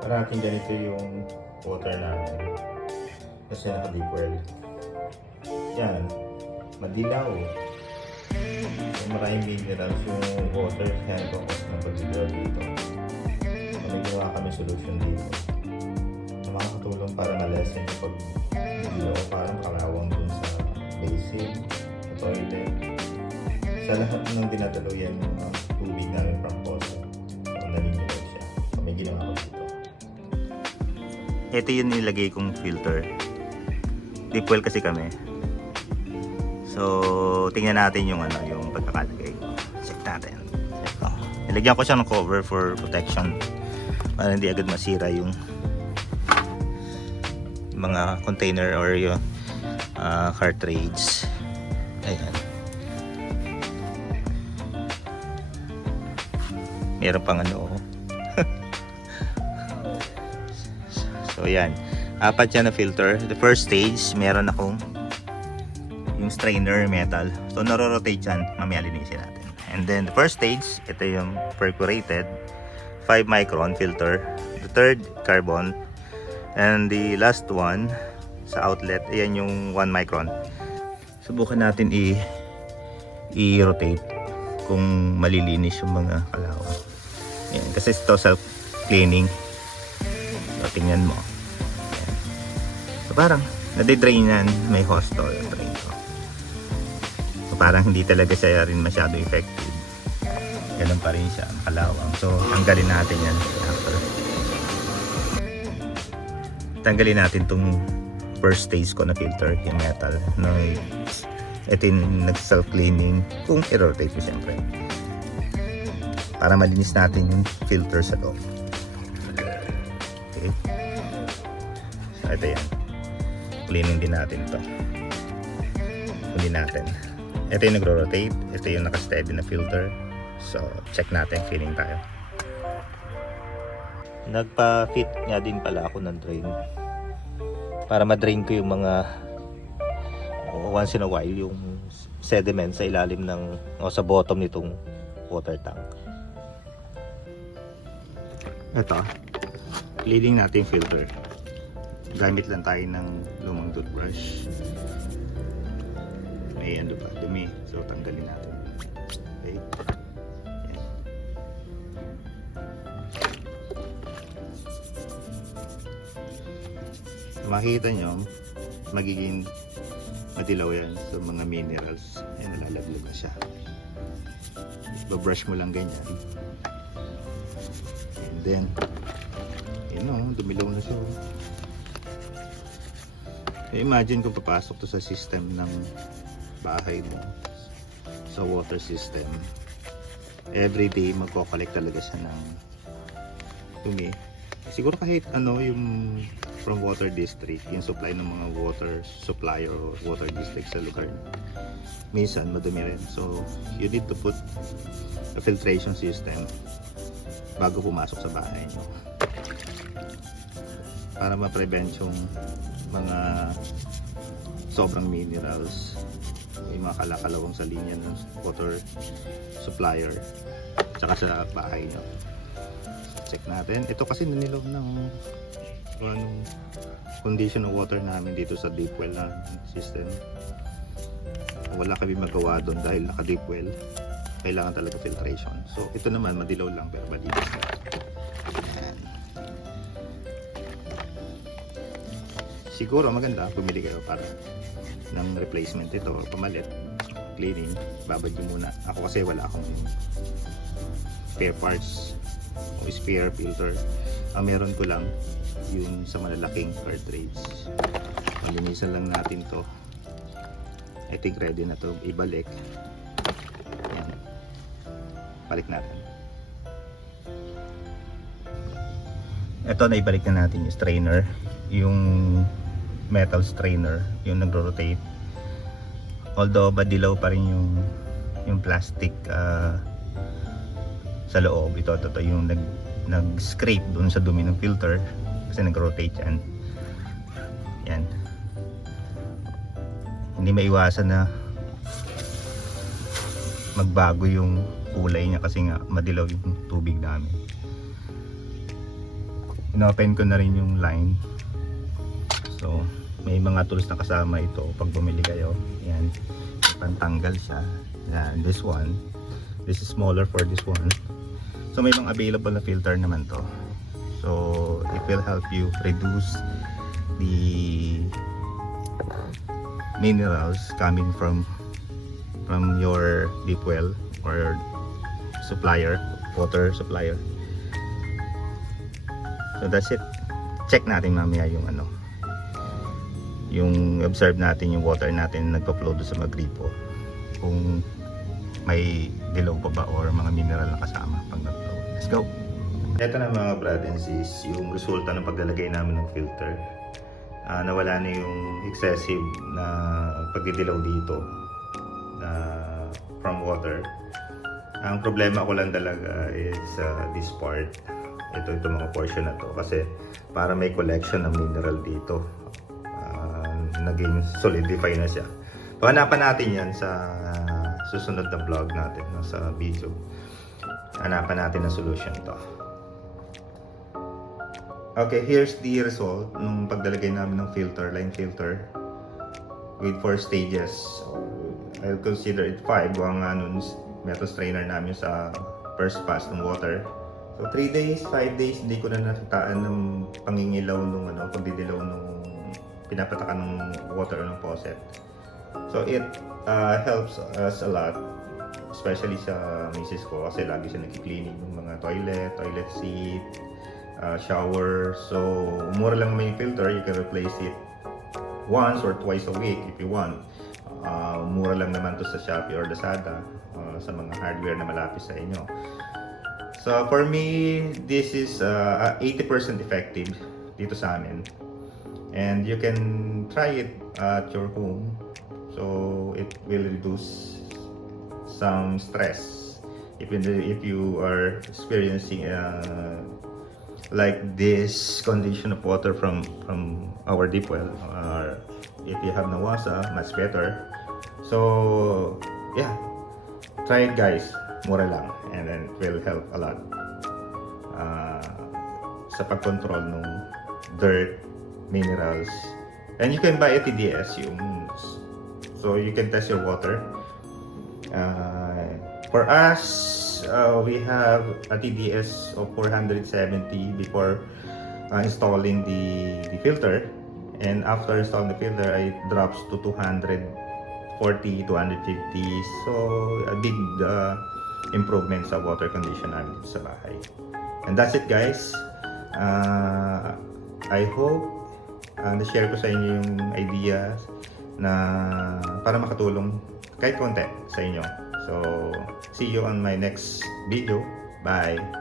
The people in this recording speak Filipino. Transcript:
Parating ganito yung water namin. Kasi naka-deep well. Yan, madilaw. Yung maraming minerals yung water, kaya nagkakos ng pag-dilaw dito. So, may ginawa kami solution dito. Na makakatulong para na-lessen yung pag-dilaw, parang kalawang dun sa basin, sa toilet. Sa lahat ng dinadaluyan yung mga tubig namin from faucet. So, nalinilaw siya. So, may ginawa ko dito. Ito yung nilagay kong filter. Deep well kasi kami. So, tingnan natin yung yung pagkakalagay ko. Check natin. Ito. Nilagyan ko siya ng cover for protection para hindi agad masira yung mga container or yung cartridge. Ayan. Meron pang So yan, apat yan na filter. The first stage, meron akong yung strainer metal. So naro-rotate yan, mamaya linisin natin. And then the first stage, ito yung perforated 5 micron filter. The third, carbon. And the last one, sa outlet, ayan yung 1 micron. Subukan natin i-rotate kung malilinis yung mga kalawang. Ayan, kasi ito self-cleaning. So tingnan mo. So parang nade-drain yan, may hose to yung drain ko. So parang hindi talaga siya rin masyado effective. Ganun pa rin siya, kalawang. So tanggalin natin yan after. Tanggalin natin tong first stage ko na filter, yung metal. No, ito yung nag-self-cleaning kung i-rotate ko syempre. Para malinis natin yung filter sa loob. Okay. So ito yan. Cleaning din natin ito. Clean natin. Ito yung nagro-rotate. Ito yung naka-steady na filter. So check natin. Cleaning tayo. Nagpa-fit nga din pala ako ng drain. Para ma-drain ko yung mga once in a while yung sediment sa ilalim ng sa bottom nitong water tank. Ito. Cleaning natin yung filter. Gamit lang tayo ng lumang toothbrush. May pa, dumi. So tanggalin natin. Okay. Yan. So, makikita nyo, magiging madilaw yan. So mga minerals. Ayan, nalalaglag na siya. Babrush mo lang ganyan. And then, dumilaw na siya. Imagine kung papasok to sa system ng bahay mo, sa water system. Everyday magko-collect talaga siya ng dumi. Siguro kahit yung from water district, yung supply ng mga water supplier or water district sa lugar, minsan madumi rin. So you need to put a filtration system bago pumasok sa bahay nyo para ma-prevent yung mga sobrang minerals, yung mga kalakalawang sa linya ng water supplier tsaka sa bahay nyo. Check natin. Ito kasi nanilaw ng anong condition ng water namin dito sa deep well na system. Wala kami magawa doon dahil naka deep well. Kailangan talaga filtration. So ito naman madilaw lang pero malinis na. Siguro maganda pumili kayo para ng replacement ito, pamalit, cleaning, babad nyo muna. Ako kasi wala akong spare parts o spare filter. Ang meron ko lang yung sa malalaking cartridge. Malinisan lang natin to. I think ready na to ibalik. Yan. Balik natin. Ito na ibalik na natin yung strainer, yung metal strainer, yung nagro-rotate. Although madilaw pa rin yung plastic sa loob. Ito yung nag-scrape dun sa dumi ng filter kasi nag-rotate yan. Yan. Hindi maiwasan na magbago yung kulay niya kasi nga madilaw yung tubig namin. inopen ko na rin yung line. So may mga tools na kasama ito pag bumili kayo. Yan, pantanggal siya. Yan, this is smaller for this one. So may mga available na filter naman to. So it will help you reduce the minerals coming from your deep well or supplier, water supplier. So that's it. Check natin mamaya yung yung observe natin yung water natin nagpa-flow doon sa mga gripo, kung may dilaw pa ba or mga mineral na kasama pag nag-flow. Let's go! Ito na mga brad and sis, yung resulta ng paglalagay namin ng filter. Nawala na yung excessive na pagdidilaw dito from water. Ang problema ko lang talaga is this part. Ito mga portion na to, kasi para may collection ng mineral dito. Naging solidify na siya. Hanapan natin yan sa susunod na vlog natin, sa video. Hanapan natin ang solution to. Okay, here's the result nung paglalagay namin ng filter, line filter with 4 stages. I'll consider it 5 ang metal strainer namin sa first pass ng water. So 3 days, 5 days, hindi ko na nakitaan ng pangingilaw nung pagdidilaw nung pinapatakan ng water ng faucet. So it helps us a lot, especially sa misis ko, kasi lagi siya nag-cleaning ng mga toilet seat, shower. So mura lang naman yung filter, you can replace it once or twice a week if you want. Mura lang naman to sa Shopee or Lazada, sa mga hardware na malapit sa inyo. So for me, this is 80% effective dito sa amin, and you can try it at your home. So it will reduce some stress if you are experiencing like this condition of water from our deep well, or if you have nawasa, much better. So yeah, try it guys, mura lang, and then it will help a lot sa pag-control ng dirt, minerals. And you can buy a TDS, so you can test your water. For us, we have a TDS of 470 before installing the filter, and after installing the filter, it drops to 240, 250. So a big improvement sa water condition namin dito sa bahay. And that's it guys. I hope na-share ko sa inyo yung ideas na para makatulong kahit konti sa inyo. So, see you on my next video. Bye!